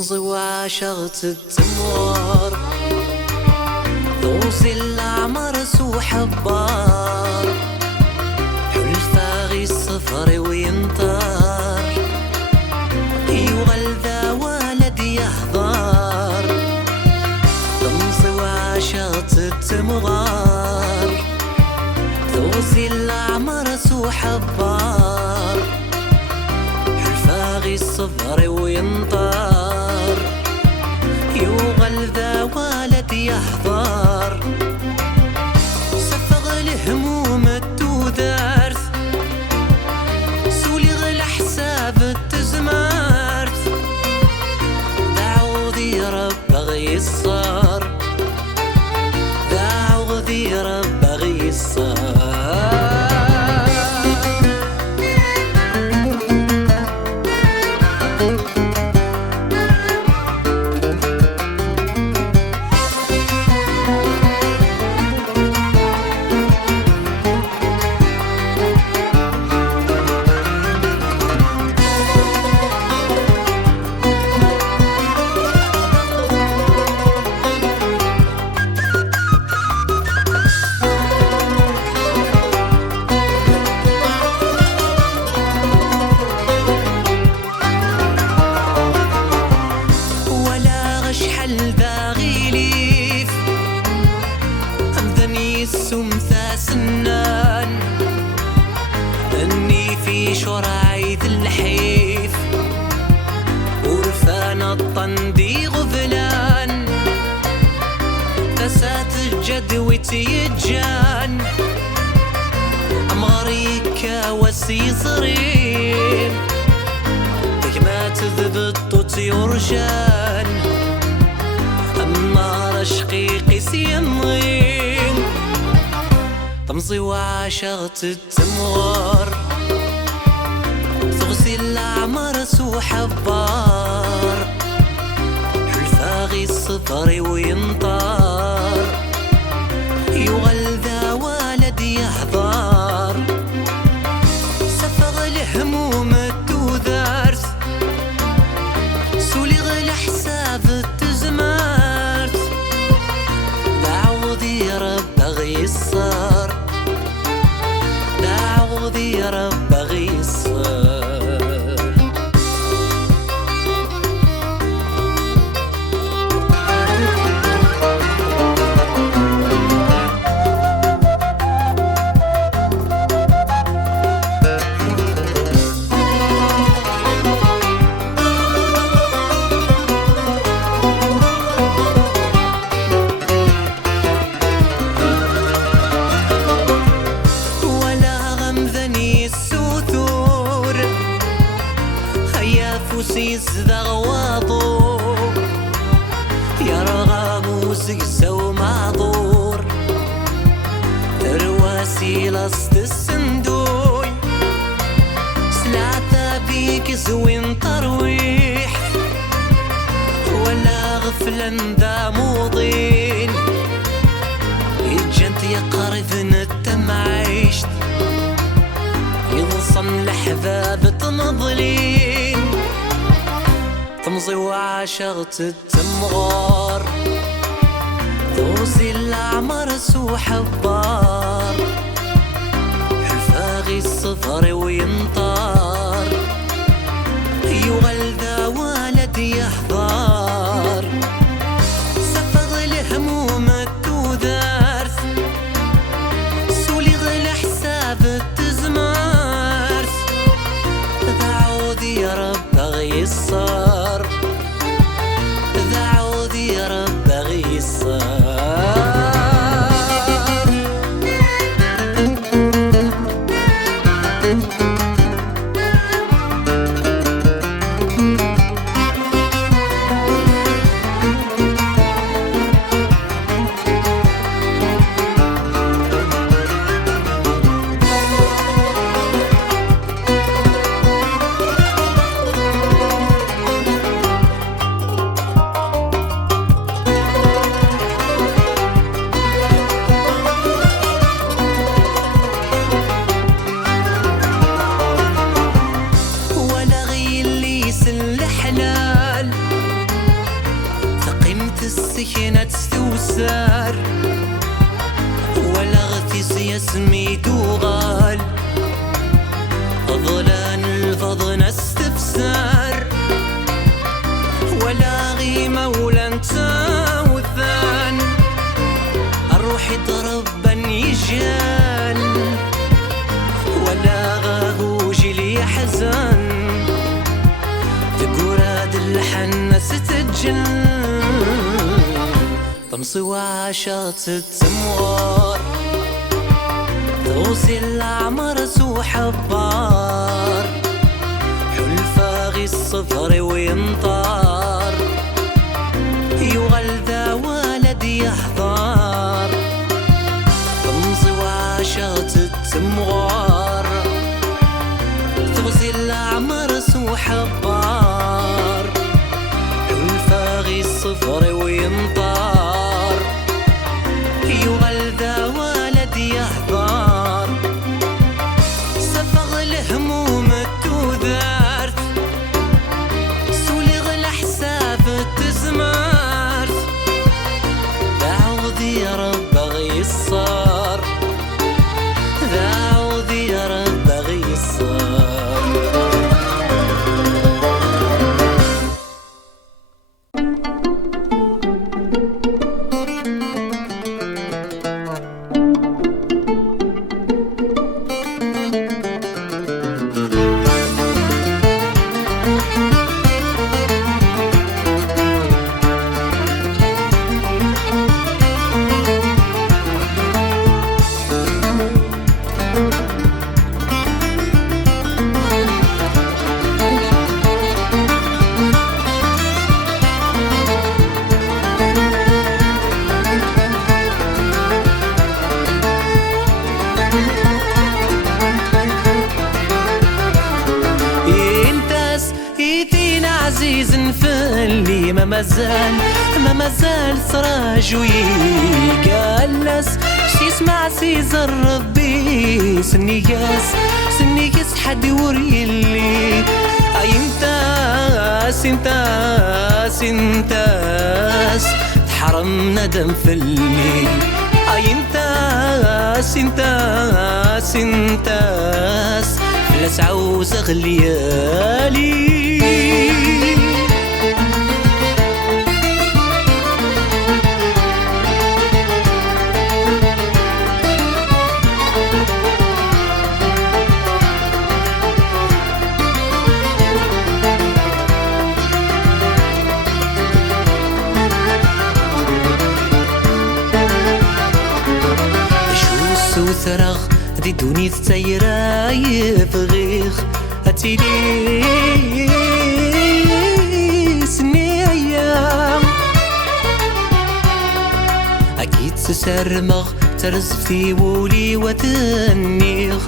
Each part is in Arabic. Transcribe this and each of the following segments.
تمضي وعشقت التمر توصي الأعمار سو حبار حلفاغي الصفر وينطر يغلذا ولد يهضر تمضي وعشقت التمغار توصي الأعمار سو حبار حلفاغي الصفر وينطر يغلذا ولد يهضر صفغ الهموم التودرث سولي غل حساب التزمارث دعوذي رب غيصر دعوذي رب غيصر سنان اني في شرعي ذي الحيف ورفان الطندي غفلان فسات الجدوى تيجان امريكا وسي صريم ما تذبط تيرجان النار شقيقي سيمغين تمضي وعشقت التمغار تغسي الأعمار سو حبار حلفاغي الصفر وينطر يغلذا ولد يهضر سفغ الهموم التوذرث سولي غل حساب التزمارث دعوذي رب غيصر دعوذي رب غيصر فوسيس ذا غواضو يا رغم وسقسة ومعذور رواسي لصد الصندوق سلعة بيك زوين ترويح ولا غفلا ذا موضين يجنت يقرف التمعيشت يضصن لحباب تمضلين تمضي وعشقت التمغار توصي الأعمار سو حبار حلفاغي الصفر وينطر يغلذا ولد يهضر سفغ الهموم التوذرث سولي غل حساب التزمارث دعوذي رب غيصر دعوذي رب غيصر يسار ولا غثيس يسمي دوغال ظلان الفضن استفسار ولا غيمة ولا نتاوثان الروح ضربا يجال ولا غاغوج لي حزان تقراد الحنة ستجن طمسي وعشات التموار توصي العمر سوح الضار حلفاغي الصفر وينطار يغل ذا ولد يحضار طمسي وعشات التموار توصي العمر سوح الضار حلفاغي الصفر وينطار يغل ذا ولد يحضار سفغ الهموم التوذارت سولغ الحساب التزمارت دعوذي يا رب بغي الصار دعوذي يا رب بغي الصار عزيز فاللي ما مازال سراج ويقلس شي يسمع سيزر ربي سنياس حد يوري اللي انتاس تحرم ندم في الليل انتاس فلس عوز غليالي ثرغ دي دوني تسيرا يفغيخ أتيلي سني أيام أكيد تسرمغ ترز في ولي وتنيخ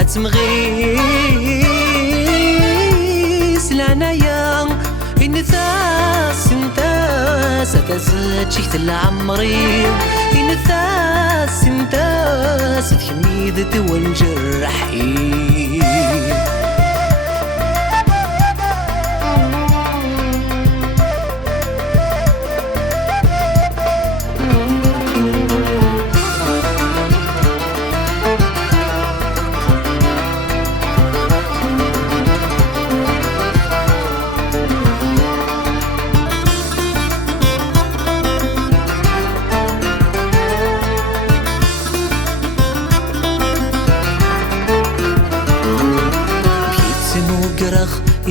أتمغيس لعنايا إنثاس تزجيت العمري إنثاس تحميدة والجرحي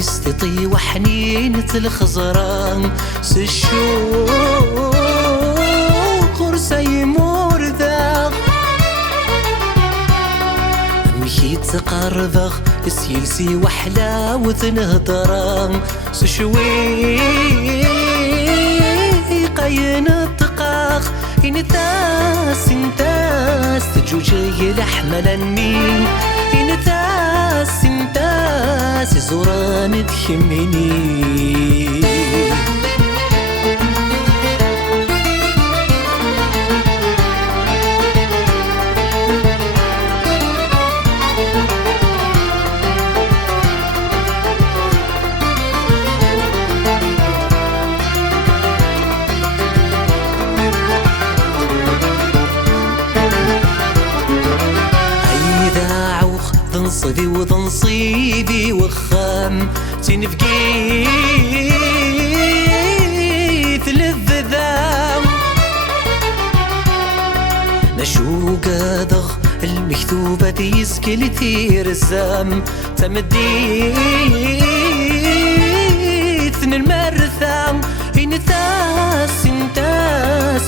يستطي وحنينة الخزران سشوق سيمور ذاغ مشيت تقرضغ السيلسي وحلاوة نهضران سشوي قين الدقاق إنتاس تجوجي لحمل النين إنتاس زوران تحمني نصيبي وتنصيبي وخام تنفقيت للذذام نشو قادغ المكتوبة دي سكلتي رزام تمديت المرثام إنتاس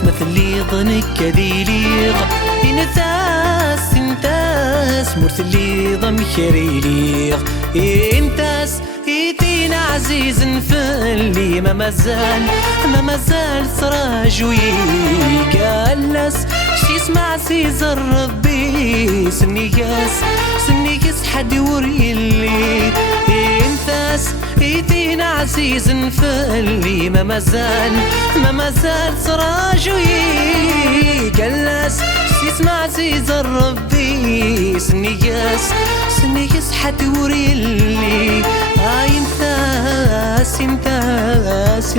مثل لي ظنك ديليغ إنتاس مرثل لي ضم خريليغ إنتاس إيتين عزيز فاللي ما مازال سراجو يقلس شي اسمع سيزر ربي سنيكاس حد يوري اللي انتاس ايتين عزيز فاللي ما مازال سراجو يقلس شي اسمع سيزر ربي سنيكاس حد يوري اللي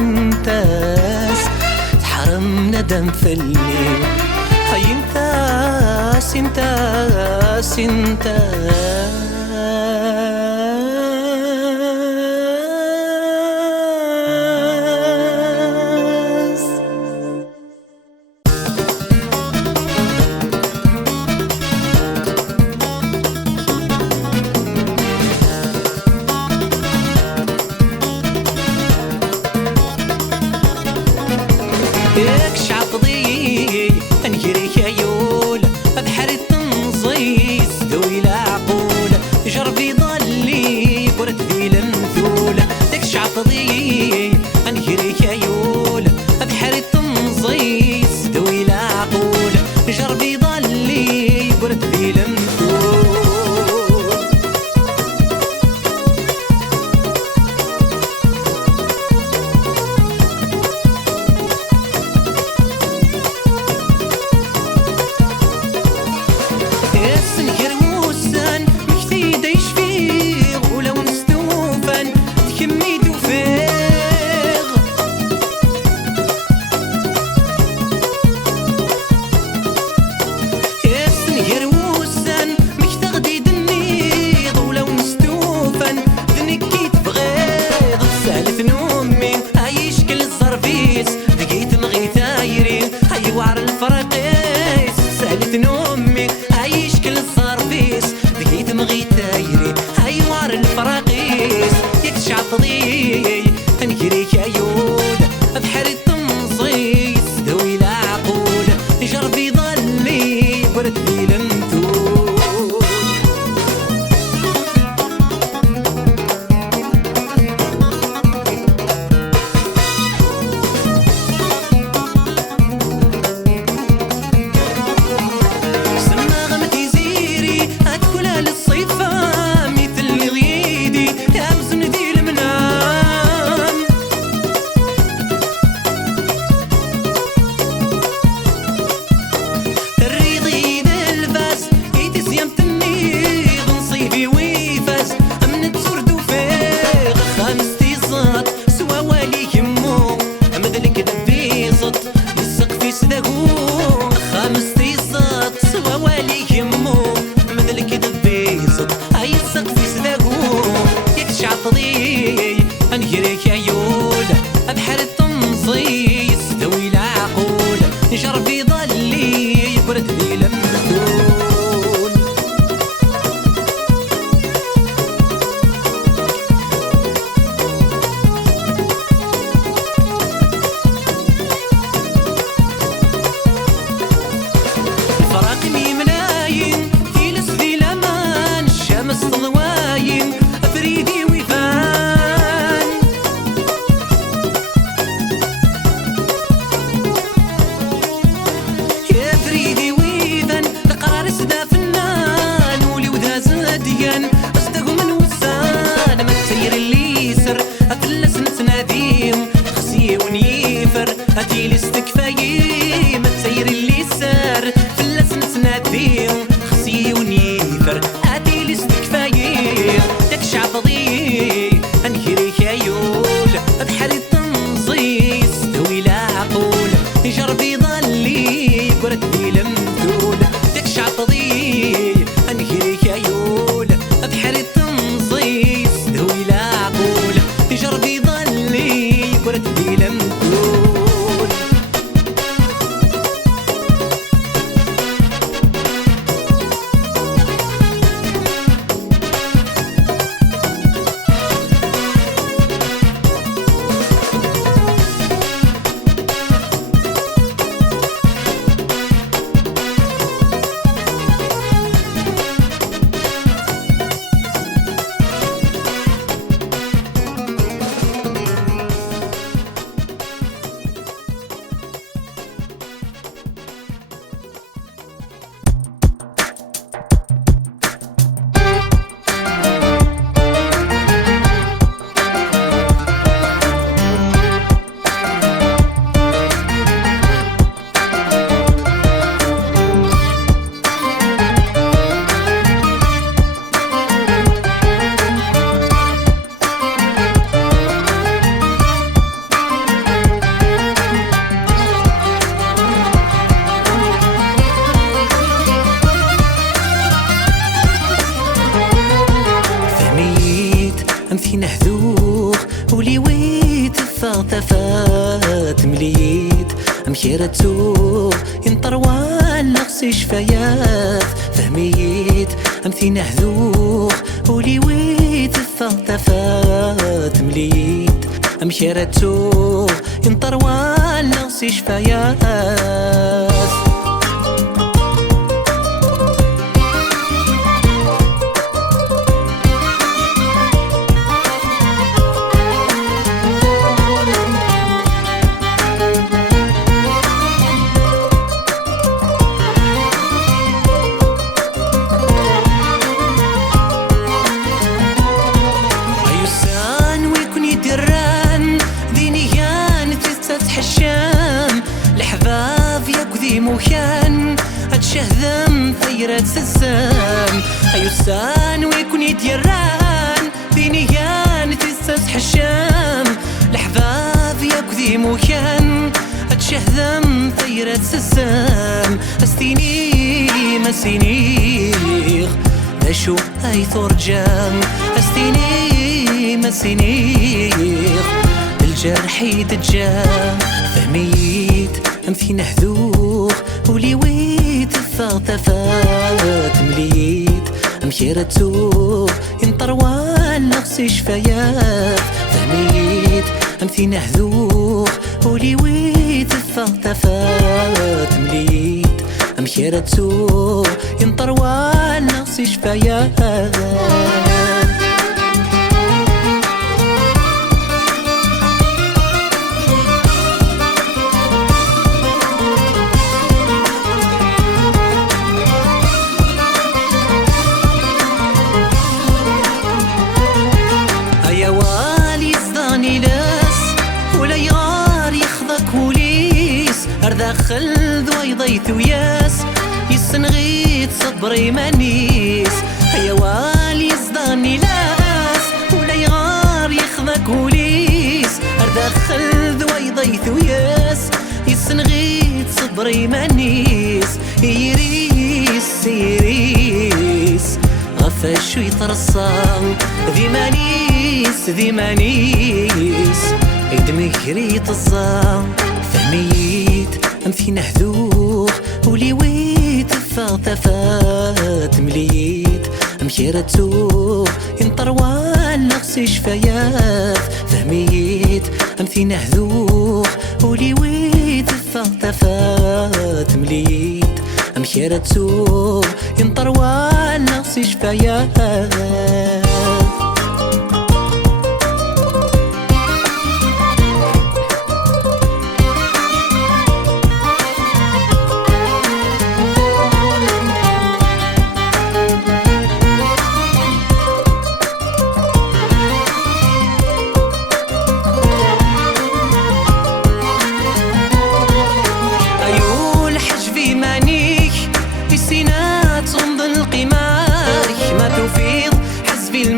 انتاس تحرم ندم في الليل هاي انتاس ياك شعفضي انجريك عيول بحر التنصيص ذوي العقول جربي ضلي برد ذي المثول ياك شعفضي انجريك عيول بحر التنصيص ذوي العقول جربي ضلي برد ذي المثول نومي عايش كل الصرفيس بقيت مغيتايري هايوار الفراقيس يكشع فضي انكريك عيون بحر التنصيص ذوي العقول جربي ظلي بردي لمثول انهريك عيول بحر التنصيص ذوي العقول جربي ضلي برد ذي لمثول الفراقمي ملايين جلس ذي لمان الشمس ضواين افريدي وفان يا فريدي ويفان القرار سدا فنان ولي وذا زاديان اصدقوا من وسان ما تسير اللي يسر افلس نتناديهم خسي ونيفر اتي الاستكفايي ما تسير اللي سار فلس نتناديهم خسي ونيفر اتي الاستكفايي تكشع فضي انكريك عيول بحر التنصيص ذوي العقول جربي ضلي بردي لمثول تكشع فضي انكريك عيول مكيرتو ينطروان نقصي شفايات فهميت أمثين هذوخ ولي ويت الثغتفات مليت أمكيرتو ينطروان نقصي شفايات موكان أتشهدم ثيرة سسام أيوسان ويكون يديران دينيان تستسح الشام الحباب يكذي موكان أتشهدم ثيرة سسام أستيني مسينيخ داشو أي ثرجام أستيني مسينيخ الجرح يتجام فهميت أمثين هذوخ ولي ويت الثغتفات مليت أمكيرتو ينطروان نقصي شفايات فهميت أمثين هذوخ ولي ويت الثغتفات مليت أمكيرتو ينطروان نقصي شفايات داخل ضويضيت وياس يسنغيت صبري منيس هيا والي يصداني لاس ولا يغار يخذك وليس داخل ضويضيت وياس يسنغيت صبري منيس يريس يريس غفاش ويترصام ذي مانيس ذي مانيس يدمك ريت الصام فهميت أمثين هذوخ ولي ويت الثغتفات مليت أمكيرتو ينطروان نقصي شفايات فهميت أمثين هذوخ ولي ويت الثغتفات مليت أمكيرتو ينطروان نقصي شفايات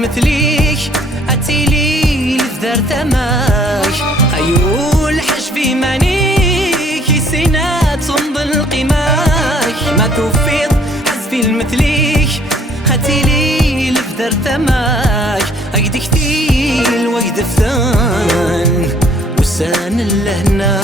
مثليك أتيلي لفدار تماك أيول حجبي مانيك سينات صمد القماك ما تفيض حزبي المثليك أتيلي لفدار تماك أقد كتيل وقد فتان وسان اللهنا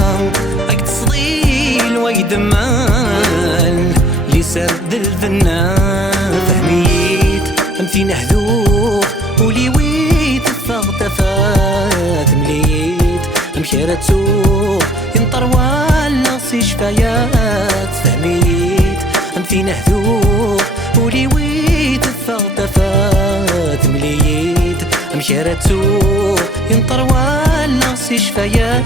أقد صديل وقد مان لسرد الفنان فهميت أمثين هذوخ ولي ويت الثغتفات مليت أمكيرتو ينطروان نقصي شفايات فهميت أمثين هذوخ ولي ويت الثغتفات مليت أمكيرتو ينطروان نقصي شفايات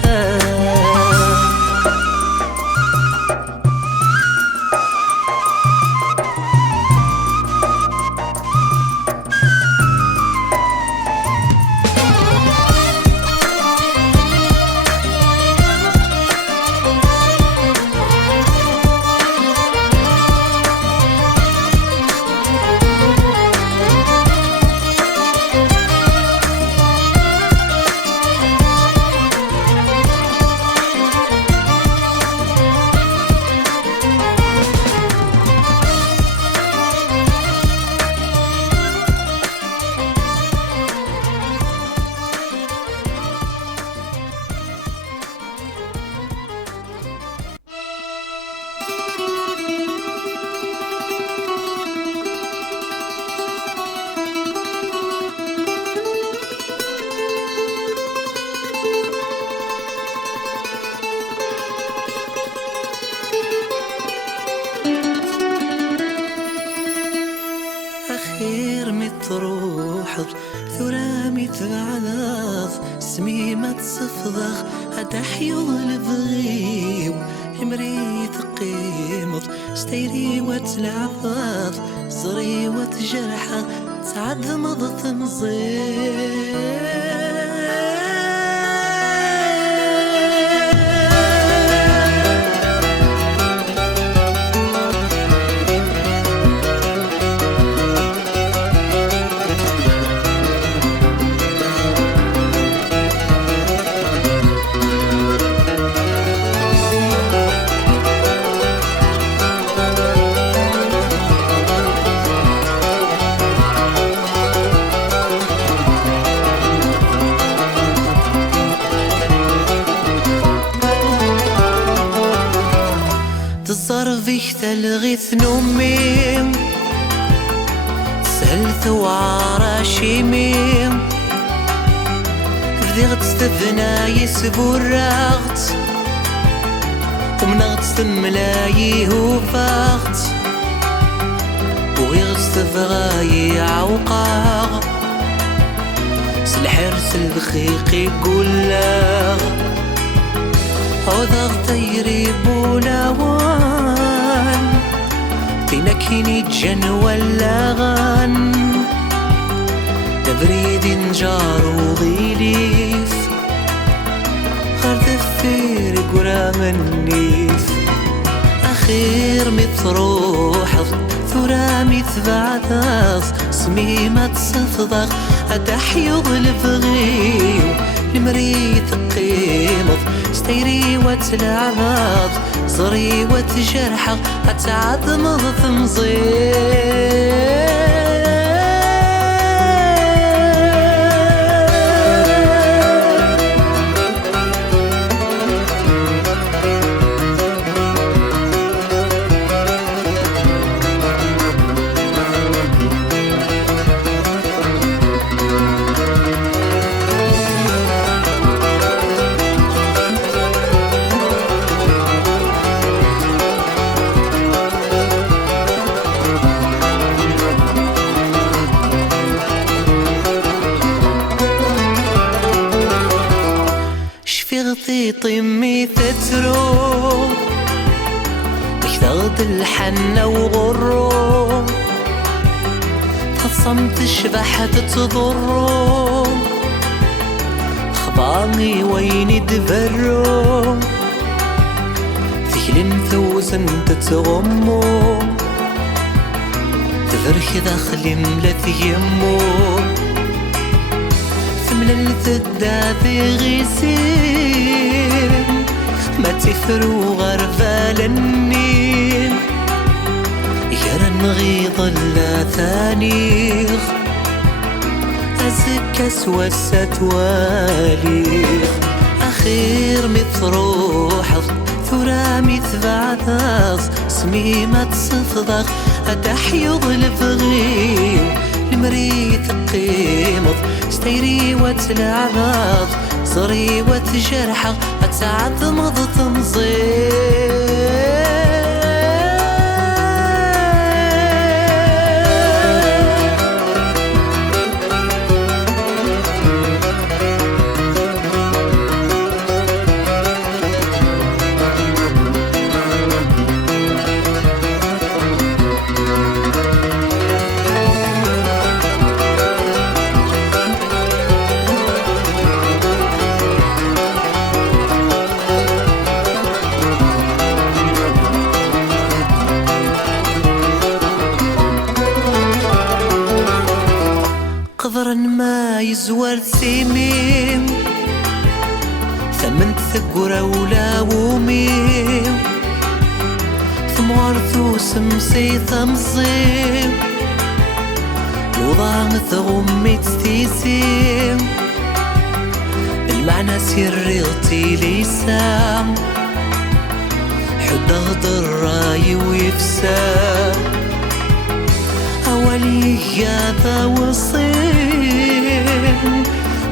سميمة تصفضخ هدا حيوض البغيو المريت قيمض ستيري وتلعبض زري وتجرحه تعد مضت مزيد تصرفيك تلغيث نومي سهلت وعراشي ميم بديغت ستفنا يسبور راغت ومنغت ستملايه وفاغت ويغت ستفغاي عوقاغ سلحرس البخيقي قولاغ عوضغ طيري بولاوان تنكيني جن ولا غان تبريد نجار وغيليف غرد الثير قرام النيف أخير متروح ثرامي ثبعثاص سميمة تصفضغ أتحيض البغيو المريت قيمض ستيري وتلعبض زري وتجرحه أتعظمض تمزيد شفيغتي طمي تترو تغد الحنة وغرو تصمت شبح تتضرو خضامي وين دبرو ثقل ثوزن تتغمو تفرخ داخل ملت يمو ثمللت الدافي غيسين ما تفرو غرفال النين يرن غيض اللثانيخ أزكى سوسة واليخ أخير متروح ثرامي ثبعثاص سميمة تصفضغ أتحيض البغيو المريت قيمض ستيري وتلعبض زري وتجرحه أتعظمض تمزيد قذرا ما يزور سيميم ثمنت ثقرة ولا وميم ثمارثو سمسي ثمصيم وضع مثغمي تستيسيم المعنى سري غطي سام حد غدر راي ويفسام أولي هذا وصيم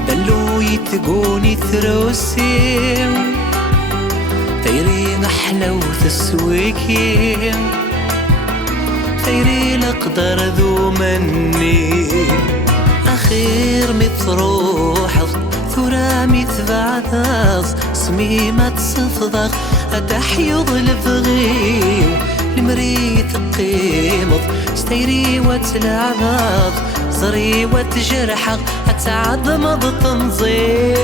بلو يتقوني ثروسيم تيري محلى وتسويكيم تيري لقدر ذو مني أخير متروح ثرامي تبعثاص سميمة تصفضغ أتحيض الفغيو المريث قيمض ستيري وتلعبض زري وتجرحق أتعظمض تنظيم.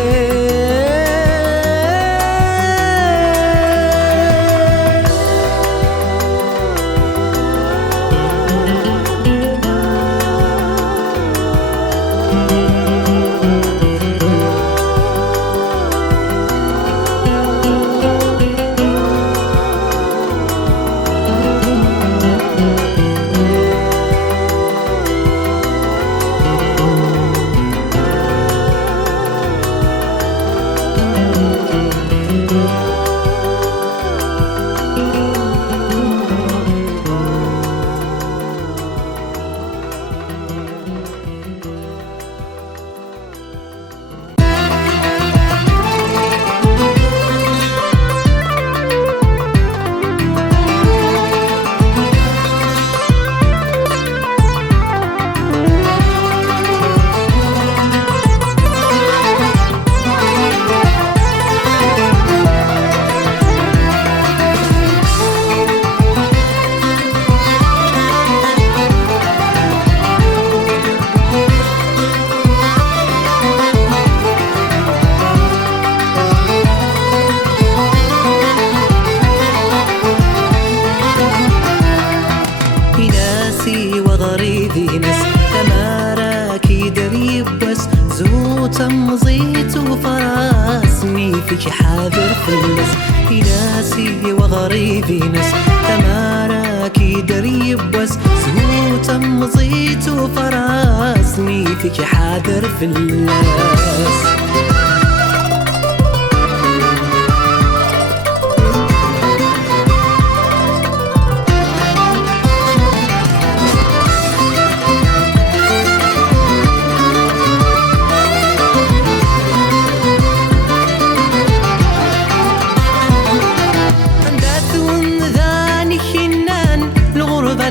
وغريبي ناس تماراكي دريب بس زوت مزيت وفراسني فيك حاضر في الناس. ناسي وغريبي ناس تماراكي دريب بس زوت مزيت وفراسني فيك حاضر في الناس.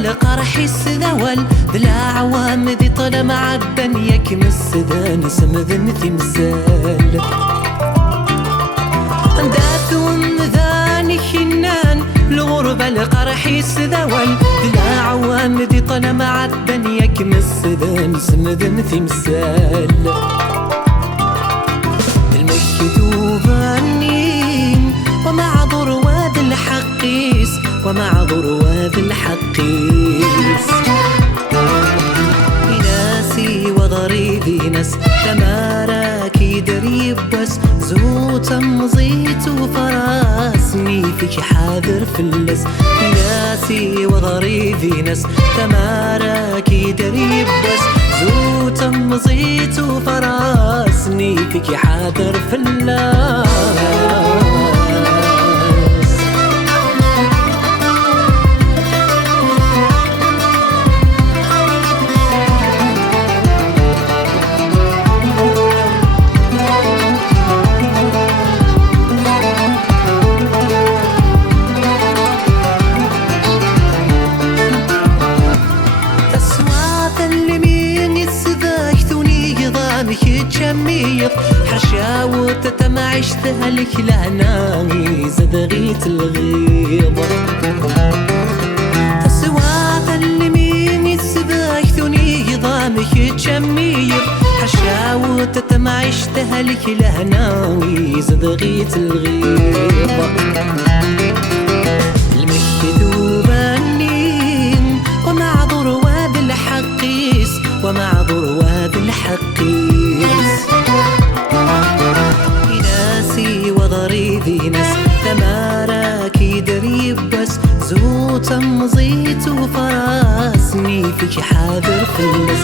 القرح السذول بلا عوام ذي طلم عدن يكمس ذان سمذن تمثال. داثون ذاني خنان الغربة القرح السذول بلا عوام ذي طلم عدن يكمس ذان سمذن تمثال. المكتوب عنين ومعذور واد الحقيس ومعذور واد الحقيس. ناسي وغريبي ناس تماراكي دريب بس زوت مزيت وفراسني فيك حاضر في اللس. ناسي وغريبي ناس تماراكي دريب بس زوت مزيت وفراسني فيك حاضر في اللس. شميط حرشاوة تتمعش تهلك لهناغي زدغيت الغيضة. تسوات اللي مين يتسباك ثوني ضامك تشميط حرشاوة تتمعش تهلك لهناغي زدغيت الغيضة. المكتوب عنين ومعذور واد الحقيس ومعذور واد الحقيس. ناسي وغريبي ناس تماراكي دريب بس زوت مزيت وفراسني فيك حاضر في اللس.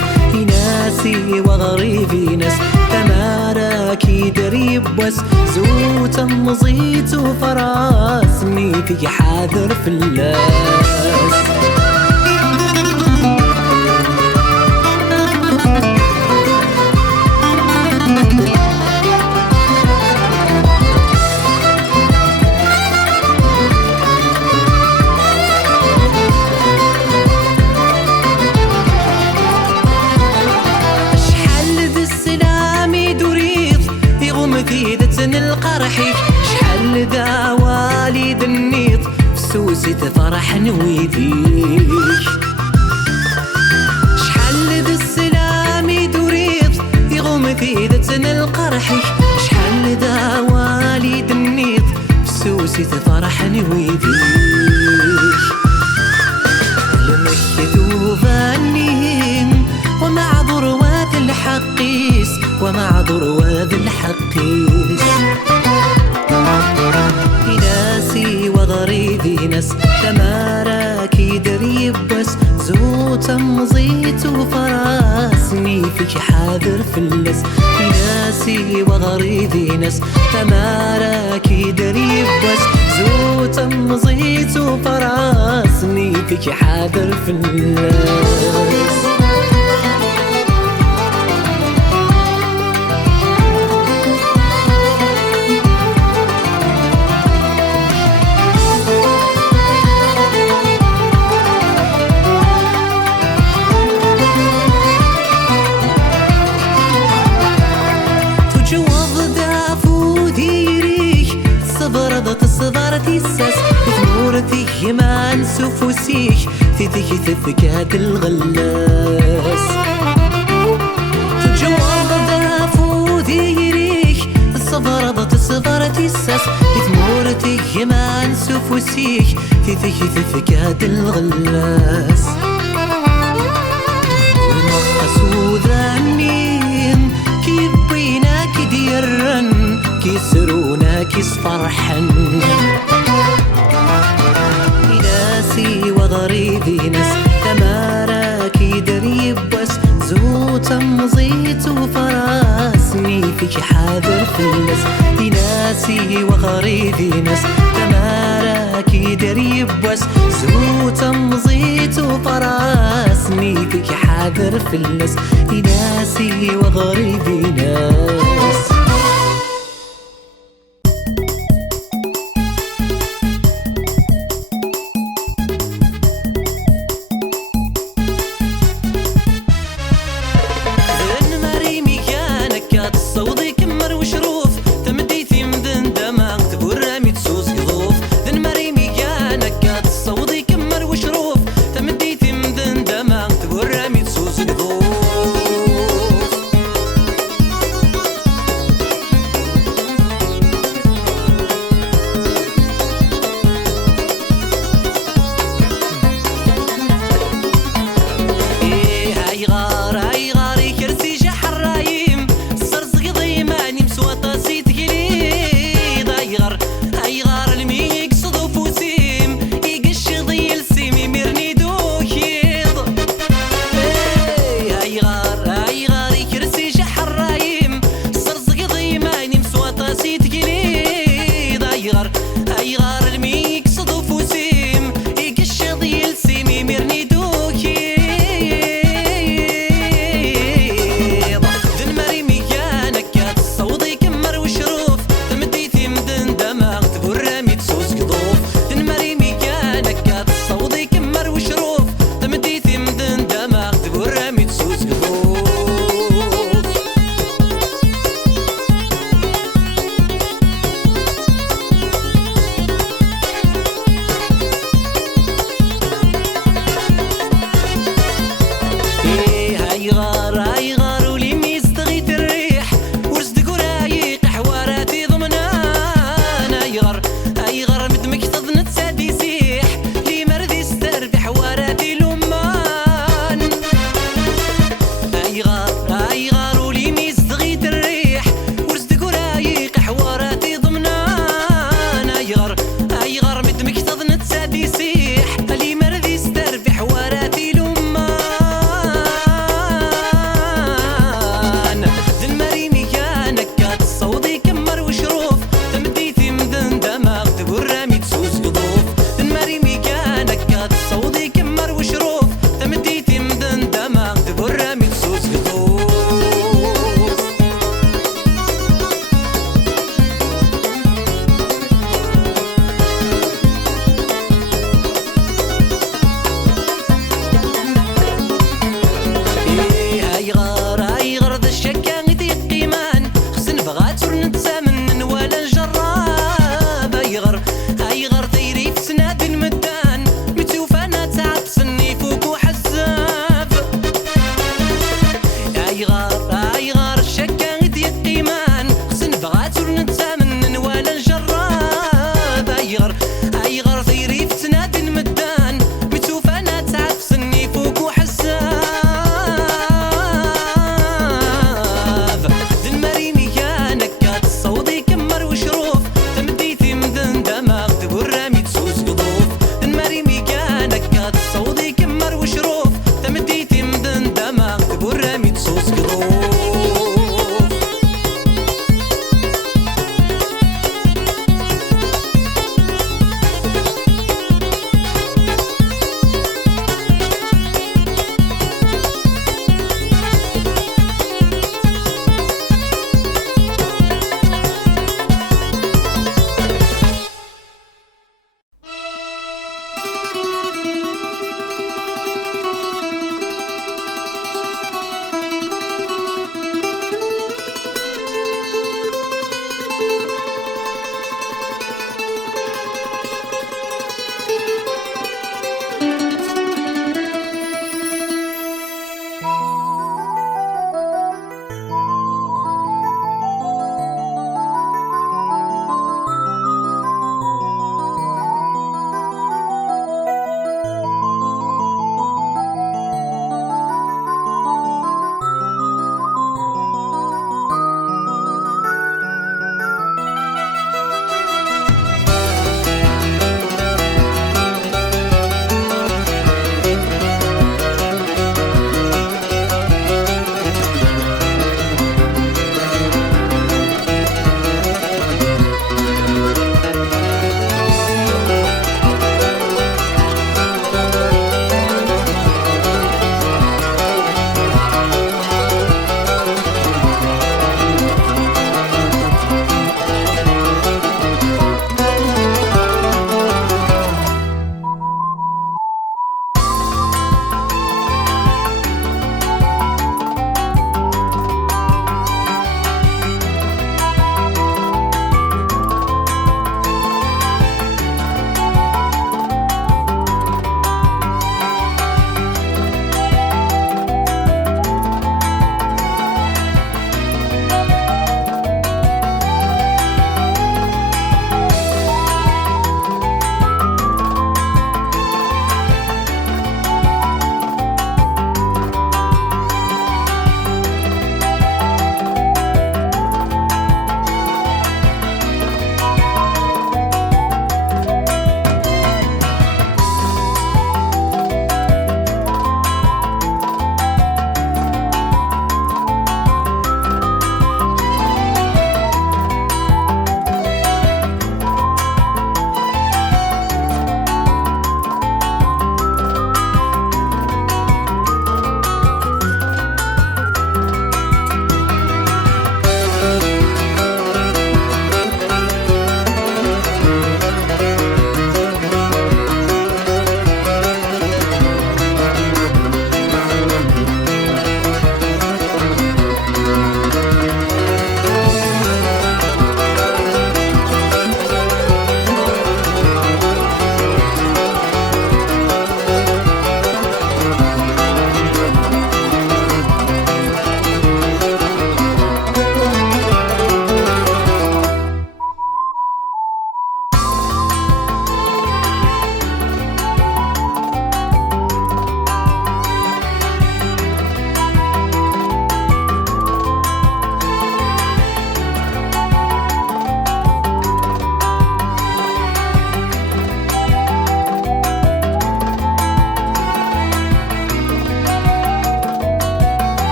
ناسي وغريبي ناس تماراكي دريب بس زوت مزيت وفراسني فيك حاضر في اللس. زيدتني القرحي شحال داوالي دنيط فسوسي تفرح نويديك شحال ذا السلام يدوريط يغوم زيدتني القرحي شحال داوالي دنيط فسوسي تفرح نويديك لمكتوب النين ومعذور واد الحقيس ومعذور واد الحقيس ناسي وغريبي ناس تماراكي دريب بس زوت مزيت وفراسني فيك حاضر في اللس ناسي وغريبي ناس تماراكي دريب بس زوت مزيت وفراسني فيك حاضر في اللس صبرتي الساس ثمورتي ما نسوف وسيك تذيك تفكات الغلاس تجواب دافو ديريك صبرتي الساس ثمورتي ما نسوف وسيك تذيك تفكات الغلاس المقصود النين كيف بيناك ديرن كيسرونا كيس فرحن ناسي وغريبي ناس تماراكي دريب بس زوت مزيت وفراسني فيك حاضر في اللس ناسي وغريبي ناس تماراكي دريب بس زوت مزيت وفراسني فيك حاضر في اللس ناسي وغريبي ناس